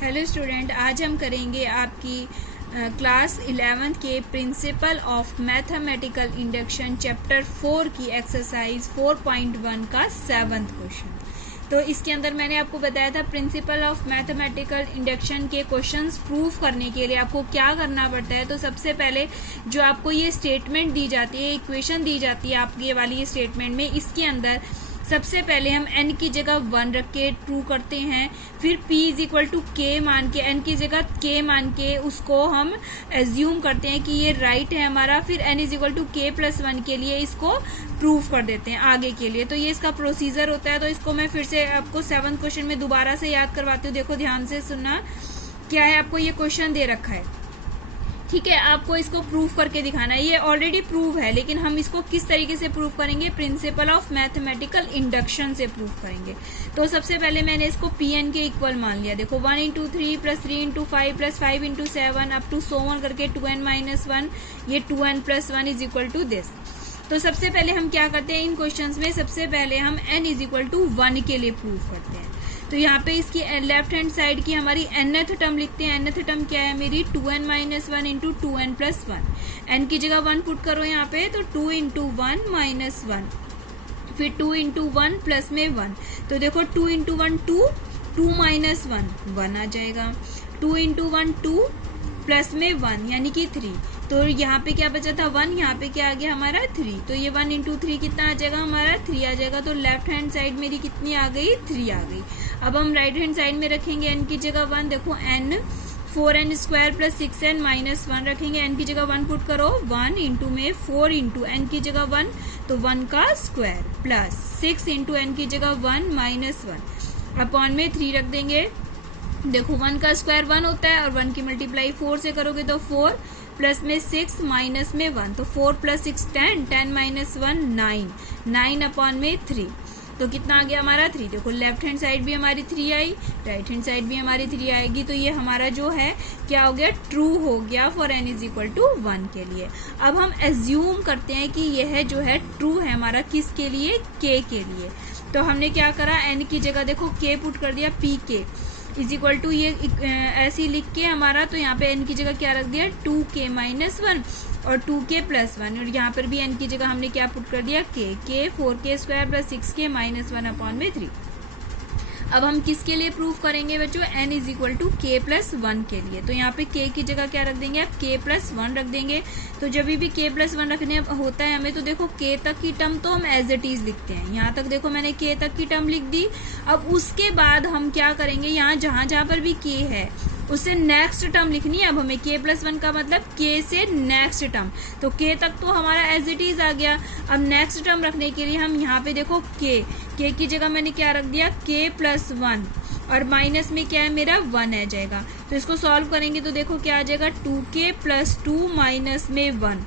Hello student, आज हम करेंगे आपकी क्लास 11th के principle of mathematical induction chapter 4 की एक्सरसाइज 4.1 का 7th क्वेश्चन। तो इसके अंदर मैंने आपको बताया था प्रिंसिपल ऑफ मैथमेटिकल इंडक्शन के क्वेश्चंस प्रूफ करने के लिए आपको क्या करना पड़ता है। तो सबसे पहले जो आपको ये स्टेटमेंट दी जाती है, इक्वेशन दी जाती है आपकी ये वाली स्टेटमेंट में, इसके अंदर सबसे पहले हम n की जगह 1 रख के ट्रू करते हैं। फिर p इज इक्वल टू के मान के, n की जगह k मान के उसको हम एज्यूम करते हैं कि ये राइट है हमारा। फिर n इज इक्वल टू के प्लस 1 के लिए इसको प्रूफ कर देते हैं आगे के लिए। तो ये इसका प्रोसीजर होता है। तो इसको मैं फिर से आपको 7th क्वेश्चन में दोबारा से याद करवाती हूँ। देखो ध्यान से सुनना, क्या है, आपको ये क्वेश्चन दे रखा है, ठीक है, आपको इसको प्रूफ करके दिखाना है। ये ऑलरेडी प्रूव है, लेकिन हम इसको किस तरीके से प्रूफ करेंगे, प्रिंसिपल ऑफ मैथमेटिकल इंडक्शन से प्रूफ करेंगे। तो सबसे पहले मैंने इसको Pn के इक्वल मान लिया। देखो 1 into 3 plus 3 into 5 plus 5 into 7 up to so on करके 2n माइनस 1, ये 2n plus 1 is equal to this. तो सबसे पहले हम क्या करते हैं इन क्वेश्चंस में, सबसे पहले हम n इज इक्वल टू 1 के लिए प्रूफ करते हैं। तो यहाँ पे इसकी लेफ्ट हैंड साइड की हमारी nth टर्म लिखते हैं। nth टर्म क्या है मेरी, 2n minus 1 into 2n plus 1। n की जगह 1 पुट करो यहाँ पे, तो 2 इंटू 1 माइनस 1, फिर 2 इंटू 1 प्लस में 1। तो देखो 2 इंटू 1 2, 2 माइनस 1 1 आ जाएगा। 2 इंटू 1 2 प्लस में 1 यानी कि 3। तो यहाँ पे क्या बचा था 1, यहाँ पे क्या आ गया हमारा 3। तो ये 1 इंटू 3 कितना आ जाएगा हमारा 3 आ जाएगा। तो लेफ्ट हैंड साइड मेरी कितनी आ गई, 3 आ गई। अब हम राइट हैंड साइड में रखेंगे n की जगह 1। देखो n 4n square plus 6n minus 1 रखेंगे। n की जगह 1 पुट करो, 1 इंटू में 4 इंटू n की जगह 1 तो 1 का स्क्वायर प्लस 6 इंटू n की जगह 1 माइनस 1 अपॉन में 3 रख देंगे। देखो 1 का स्क्वायर 1 होता है और 1 की मल्टीप्लाई 4 से करोगे तो 4 प्लस में 6 माइनस में 1, तो 4 प्लस 6 10, 10 माइनस 1 9, 9 अपॉन में 3। तो कितना आ गया हमारा 3। देखो लेफ्ट हैंड साइड भी हमारी 3 आई, राइट हैंड साइड भी हमारी 3 आएगी। तो ये हमारा जो है क्या हो गया, ट्रू हो गया for n is equal to 1 के लिए। अब हम एज्यूम करते हैं कि यह जो है ट्रू है हमारा किसके लिए, k के लिए। तो हमने क्या करा, n की जगह देखो k पुट कर दिया, p k is equal to ये ऐसे ही लिख के हमारा, तो यहाँ पे n की जगह क्या रख दिया 2k माइनस 1 और 2k प्लस 1, और यहाँ पर भी n की जगह हमने क्या पुट कर दिया k 4k square plus 6k minus 1 upon में 3। अब हम किसके लिए प्रूफ करेंगे बच्चों, n is equal to k plus 1 के लिए। तो यहाँ पे k की जगह क्या रख देंगे, आप k प्लस 1 रख देंगे। तो जब भी k प्लस 1 रखने होता है हमें, तो देखो k तक की टर्म तो हम एज इट इज लिखते हैं। यहाँ तक देखो मैंने k तक की टर्म लिख दी। अब उसके बाद हम क्या करेंगे, यहाँ जहां पर भी k है उससे नेक्स्ट टर्म लिखनी है। अब हमें k प्लस 1 का मतलब k से नेक्स्ट टर्म, तो k तक तो हमारा एज इट इज आ गया। अब नेक्स्ट टर्म रखने के लिए हम यहाँ पे देखो k की जगह मैंने क्या रख दिया k प्लस 1 और माइनस में क्या है मेरा 1 आ जाएगा। तो इसको सॉल्व करेंगे तो देखो क्या आ जाएगा 2k प्लस 2 माइनस में 1,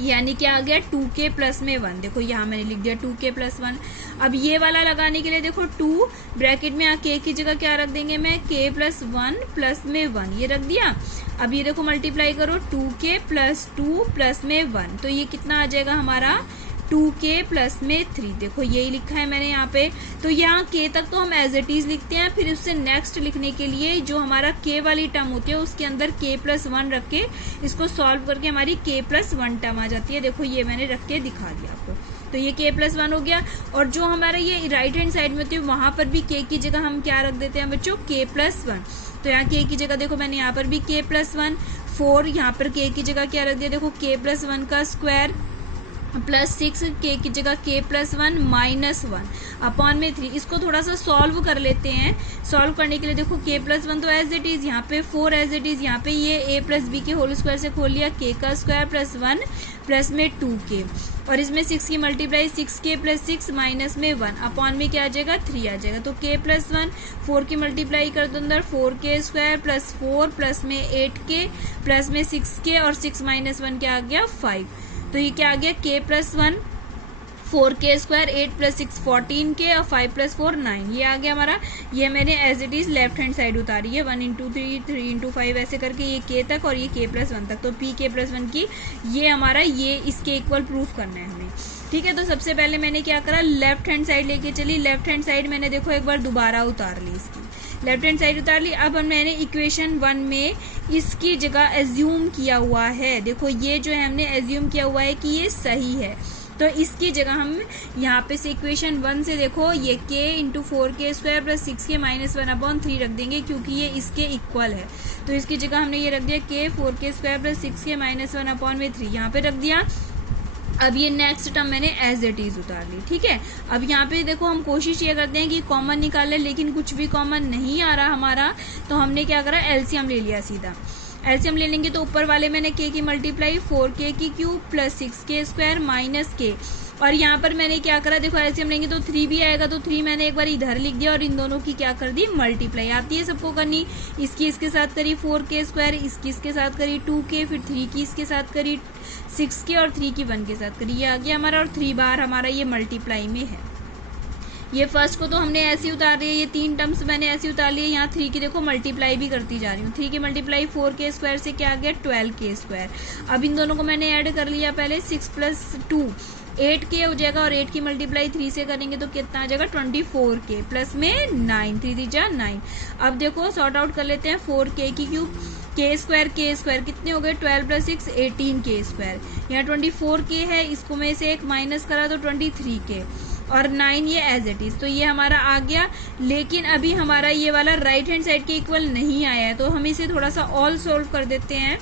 यानी क्या आ गया 2k प्लस में 1। देखो यहाँ मैंने लिख दिया 2k प्लस 1। अब ये वाला लगाने के लिए देखो 2 ब्रैकेट में k की जगह क्या रख देंगे, मैं k प्लस 1 प्लस में 1 ये रख दिया। अब ये देखो मल्टीप्लाई करो 2k प्लस 2 प्लस में 1, तो ये कितना आ जाएगा हमारा 2k प्लस में 3। देखो यही लिखा है मैंने यहाँ पे। तो यहाँ k तक तो हम एज इट इज लिखते हैं, फिर उससे नेक्स्ट लिखने के लिए जो हमारा k वाली टर्म होती है उसके अंदर k प्लस 1 रख के इसको सॉल्व करके हमारी k प्लस 1 टर्म आ जाती है। देखो ये मैंने रख के दिखा दिया आपको। तो ये k प्लस 1 हो गया। और जो हमारा ये राइट हैंड साइड में होती है वहां पर भी k की जगह हम क्या रख देते हैं बच्चों, k प्लस 1। तो यहाँ k की जगह देखो मैंने यहाँ पर भी k प्लस 1, 4 यहाँ पर k की जगह क्या रख दिया, देखो k प्लस 1 का स्क्वायर प्लस 6 k की जगह k प्लस 1 माइनस 1 अपॉन में 3। इसको थोड़ा सा सॉल्व कर लेते हैं। सॉल्व करने के लिए देखो k प्लस 1 तो एज इट इज, यहाँ पे 4 एज इट इज, यहाँ पे ये a प्लस b के होल स्क्वायर से खोल लिया, k का स्क्वायर प्लस 1 प्लस में 2k, और इसमें 6 की मल्टीप्लाई 6k प्लस 6 माइनस में 1 अपॉन में क्या आ जाएगा 3 आ जाएगा। तो k प्लस 1 4 की मल्टीप्लाई कर दो अंदर 4k स्क्वायर प्लस 4 प्लस में 8k प्लस में 6k और 6 माइनस 1 क्या आ गया 5। तो ये क्या आ गया k plus 1 4k square 8 plus 6 14k और 5 प्लस 4 9, ये आ गया हमारा। ये मैंने as it is left hand side उतारी है 1 इंटू 3 3 इंटू 5 ऐसे करके ये k तक और ये k प्लस 1 तक। तो p k प्लस 1 की ये हमारा ये इसके इक्वल प्रूफ करना है हमें, ठीक है। तो सबसे पहले मैंने क्या करा, लेफ्ट हैंड साइड लेके चली। लेफ्ट हैंड साइड मैंने देखो एक बार दोबारा उतार ली इसकी, लेफ्ट हैंड साइड उतार ली। अब मैंने इक्वेशन 1 में इसकी जगह एज्यूम किया हुआ है, देखो ये जो है हमने एज्यूम किया हुआ है कि ये सही है, तो इसकी जगह हम यहाँ पे से इक्वेशन 1 से देखो ये k into 4k² plus 6k minus 1/3 रख देंगे, क्योंकि ये इसके इक्वल है। तो इसकी जगह हमने ये रख दिया k 4k² plus 6k minus 1/3 यहाँ पे रख दिया। अब ये नेक्स्ट टर्म मैंने एज इट इज उतार ली, ठीक है। अब यहाँ पे देखो हम कोशिश ये करते हैं कि कॉमन निकालें, लेकिन कुछ भी कॉमन नहीं आ रहा हमारा, तो हमने क्या करा, एलसीएम ले लिया सीधा। एलसीएम ले लेंगे तो ऊपर वाले मैंने k की मल्टीप्लाई 4k की cube plus 6k² minus k, और यहाँ पर मैंने क्या करा, देखो एलसीएम लेंगे तो 3 भी आएगा, तो 3 मैंने एक बार इधर लिख दिया और इन दोनों की क्या कर दी, मल्टीप्लाई। आती है सबको करनी, इसकी इसके साथ करी 4k², इसकी इसके साथ करी 2k, फिर 3 की इसके साथ करी 6k और 3 की 1 के साथ करी, ये आ गया हमारा, और 3 बार हमारा ये मल्टीप्लाई में है। ये फर्स्ट को तो हमने ऐसे उतार दिया, ये 3 टर्म्स मैंने ऐसे उतार लिए। यहाँ 3 की देखो मल्टीप्लाई भी करती जा रही हूँ, 3 की मल्टीप्लाई 4k² से क्या आ गया 12k²। अब इन दोनों को मैंने ऐड कर लिया पहले, 6 प्लस 2 8k हो जाएगा, और 8 की मल्टीप्लाई 3 से करेंगे तो कितना आ जाएगा 24k प्लस में 9, 3 3 जा 9। अब देखो सॉर्ट आउट कर लेते हैं, 4k की क्यूब k² कितने हो गए, 12 प्लस 6 18k²। यहाँ 24k है, इसको में से एक माइनस करा तो 23k, और 9 ये एज इट इज, तो ये हमारा आ गया। लेकिन अभी हमारा ये वाला राइट हैंड साइड के इक्वल नहीं आया है, तो हम इसे थोड़ा सा ऑल सोल्व कर देते हैं।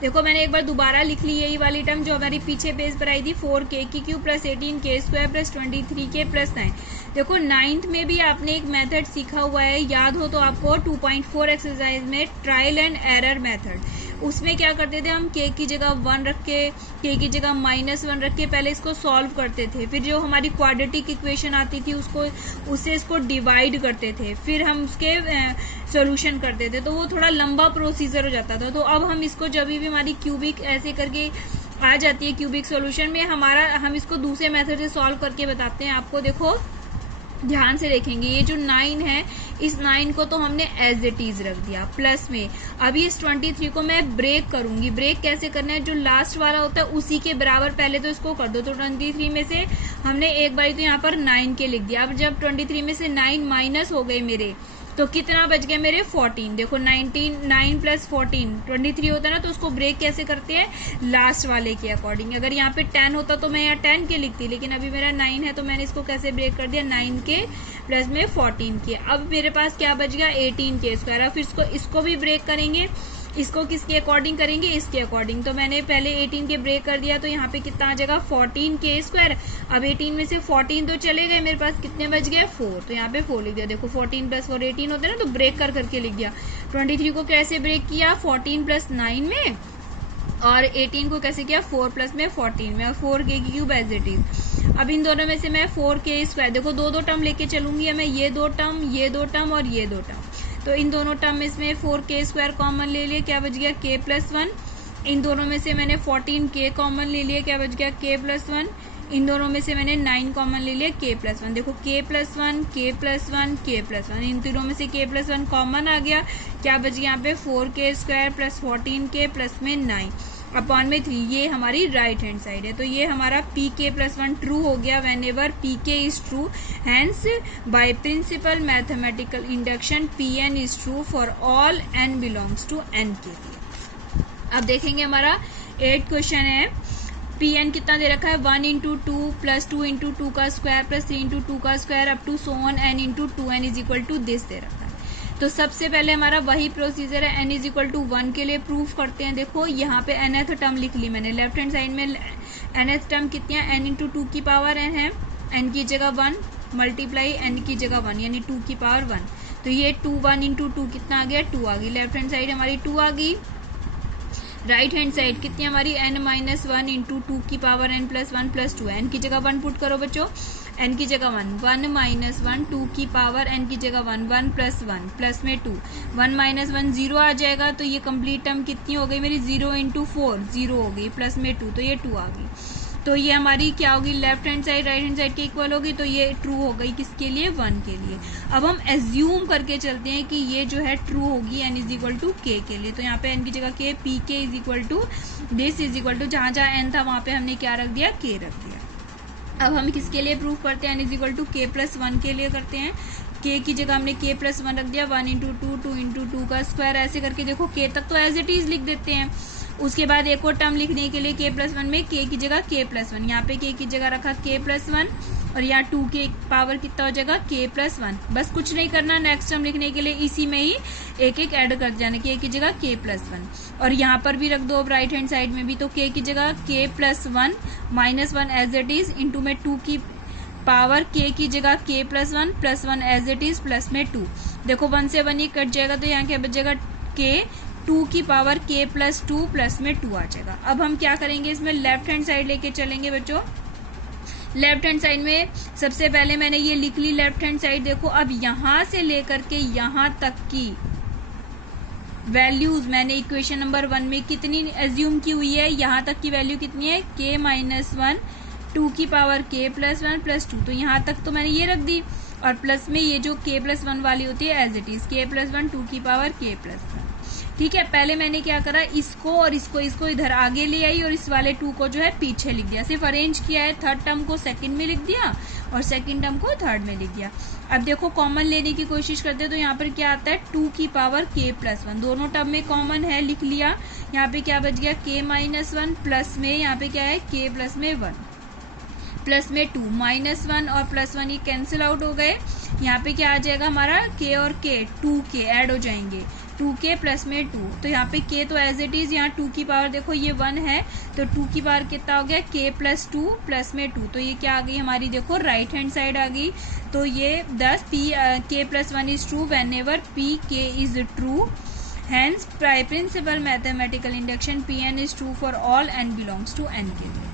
देखो मैंने एक बार दोबारा लिख ली यही वाली टर्म जो हमारी पीछे पेज पर आई थी, 4k की cube plus 18k² plus 23k plus 9। देखो 9th में भी आपने एक मेथड सीखा हुआ है, याद हो तो आपको 2.4 एक्सरसाइज में ट्रायल एंड एरर मेथड, उसमें क्या करते थे हम k की जगह 1 रख के, k की जगह -1 रख के पहले इसको सॉल्व करते थे, फिर जो हमारी क्वाड्रेटिक इक्वेशन आती थी उससे इसको डिवाइड करते थे, फिर हम उसके सॉल्यूशन करते थे, तो वो थोड़ा लंबा प्रोसीजर हो जाता था। तो अब हम इसको जब भी हमारी क्यूबिक ऐसे करके आ जाती है क्यूबिक सॉल्यूशन में हम इसको दूसरे मेथड से सॉल्व करके बताते हैं आपको। देखो ध्यान से देखेंगे, ये जो 9 है, इस 9 को तो हमने एज इट इज रख दिया प्लस में। अभी इस 23 को मैं ब्रेक करूंगी। ब्रेक कैसे करना है, जो लास्ट वाला होता है उसी के बराबर पहले तो इसको कर दो। तो 23 में से हमने एक बारी तो यहाँ पर 9 के लिख दिया। अब जब 23 में से 9 माइनस हो गए मेरे, तो कितना बच गया मेरे 14। देखो 9 प्लस 14 23 होता है ना, तो उसको ब्रेक कैसे करते हैं, लास्ट वाले के अकॉर्डिंग। अगर यहाँ पे 10 होता तो मैं यहाँ 10 के लिखती, लेकिन अभी मेरा 9 है तो मैंने इसको कैसे ब्रेक कर दिया, 9 के प्लस में 14 के। अब मेरे पास क्या बच गया 18k²। अब फिर इसको भी ब्रेक करेंगे, इसको किसके अकॉर्डिंग करेंगे, इसके अकॉर्डिंग। तो मैंने पहले 18 के ब्रेक कर दिया, तो यहाँ पे कितना आ जाएगा 14k²। अब 18 में से 14 तो चले गए, मेरे पास कितने बच गए 4, तो यहाँ पे 4 लिख दिया। देखो 14 प्लस 4 18 होते हैं ना, तो ब्रेक करके लिख दिया। 23 को कैसे ब्रेक किया, 14 प्लस 9 में, और 18 को कैसे किया 4 प्लस में 14 में, और 4k की क्यूब एज इट इज। अब इन दोनों में से मैं 4k², देखो दो टर्म लेके चलूंगी मैं, ये दो टर्म और ये दो टर्म। तो इन दोनों टर्म में इसमें 4k² कॉमन ले लिया, क्या बच गया k प्लस 1। इन दोनों में से मैंने 14k कॉमन ले लिया, क्या बच गया k प्लस 1। इन दोनों में से मैंने 9 कॉमन ले लिया, k प्लस 1। देखो k plus 1 k plus 1 k plus 1, इन तीनों में से k प्लस 1 कॉमन आ गया, क्या बच गया यहाँ पे 4k² प्लस 14k प्लस में 9 अपॉन में 3। ये हमारी राइट हैंड साइड है, तो ये हमारा pk प्लस 1 ट्रू हो गया whenever pk is true, hence by principle mathematical induction pn is true for all n belongs to n के लिए। अब देखेंगे हमारा 8 क्वेश्चन है, pn कितना दे रखा है 1 इंटू 2 प्लस 2 इंटू 2 का स्क्वायर प्लस 3 इंटू 2 का square up to so on n into 2n is equal to this दे रखा है। तो सबसे पहले हमारा वही प्रोसीजर है, n इज इक्वल टू 1 के लिए प्रूफ करते हैं। देखो यहाँ पे nth टर्म लिख ली मैंने, लेफ्ट हैंड साइड में nth टर्म कितनी है, n इंटू 2 की पावर n है, n की जगह 1 मल्टीप्लाई n की जगह 1 यानी 2 की पावर 1। तो ये 2 1 इंटू 2 कितना आ गया 2 आ गई, लेफ्ट हैंड साइड हमारी 2 आ गई। राइट हैंड साइड कितनी हमारी n माइनस 1 इंटू 2 की power n plus 1 plus 2, n की जगह 1 पुट करो बच्चों, n की जगह 1 माइनस 1 2 की पावर n की जगह 1 प्लस 1 प्लस में 2, 1 माइनस 1 0 आ जाएगा। तो ये कंप्लीट टर्म कितनी हो गई मेरी 0 इंटू 4 0 हो गई प्लस में 2, तो ये 2 आ गई। तो ये हमारी क्या होगी, left hand side right hand side के इक्वल होगी, तो ये ट्रू हो गई किसके लिए 1 के लिए। अब हम एज्यूम करके चलते हैं कि ये जो है ट्रू होगी n is equal to k के लिए। तो यहाँ पे n की जगह k, pk is equal to this is equal to जहाँ जहाँ n था वहाँ पे हमने क्या रख दिया k रख दिया। अब हम किसके लिए प्रूफ करते हैं, n is equal to k plus 1 के लिए करते हैं। के की जगह हमने k प्लस 1 रख दिया, 1 इंटू 2 इंटू 2 का स्क्वायर, ऐसे करके देखो k तक तो एज इट इज लिख देते हैं। उसके बाद एक और टर्म लिखने के लिए k प्लस 1 में k की जगह k प्लस 1, यहाँ पे k की जगह रखा k प्लस 1 और यहाँ 2 के पावर कितना हो जाएगा k प्लस 1। बस कुछ नहीं करना, नेक्स्ट टर्म लिखने के लिए इसी में ही एक एक ऐड कर जाना, k की जगह k प्लस 1 और यहाँ पर भी रख दो अब राइट हैंड साइड में भी, तो k की जगह k plus 1 minus 1 as it is into में 2 की पावर k की जगह k plus 1 plus 1 as it is plus में 2। देखो 1 से 1 ही कट जाएगा तो यहाँ क्या बचेगा k 2 की पावर k प्लस 2 प्लस में 2 आ जाएगा। अब हम क्या करेंगे, इसमें लेफ्ट हैंड साइड लेके चलेंगे बच्चों। लेफ्ट हैंड साइड में सबसे पहले मैंने ये लिख ली लेफ्ट हैंड साइड। देखो अब यहां से लेकर के यहां तक की वैल्यूज मैंने इक्वेशन नंबर 1 में कितनी एज्यूम की हुई है, यहां तक की वैल्यू कितनी है k माइनस 1 2 की पावर k प्लस 1 प्लस 2, तो यहां तक तो मैंने ये रख दी और प्लस में ये जो k प्लस 1 वाली होती है as it is k plus 1 2 की पावर k प्लस 1। ठीक है, पहले मैंने क्या करा, इसको और इसको इधर आगे ले आई और इस वाले 2 को जो है पीछे लिख दिया, सिर्फ अरेंज किया है। थर्ड टर्म को सेकंड में लिख दिया और सेकंड टर्म को थर्ड में लिख दिया। अब देखो कॉमन लेने की कोशिश करते हैं तो यहाँ पर क्या आता है 2 की पावर k प्लस 1, दोनों टर्म में कॉमन है, लिख लिया। यहाँ पे क्या बच गया k माइनस 1 प्लस में यहाँ पे क्या है k प्लस में 1 प्लस में 2 माइनस 1 और प्लस 1 ये कैंसिल आउट हो गए। यहाँ पे क्या आ जाएगा हमारा k और k 2k ऐड हो जाएंगे, 2k प्लस में 2, तो यहाँ पे k तो एज इट इज, यहाँ 2 की पावर देखो ये 1 है तो 2 की पावर कितना हो गया k प्लस 2 प्लस में 2, तो ये क्या आ गई हमारी देखो राइट हैंड साइड आ गई। तो ये 10 k plus 1 is true when ever p k is true, hence principal mathematical induction Pn is true for all n belongs to n के लिए।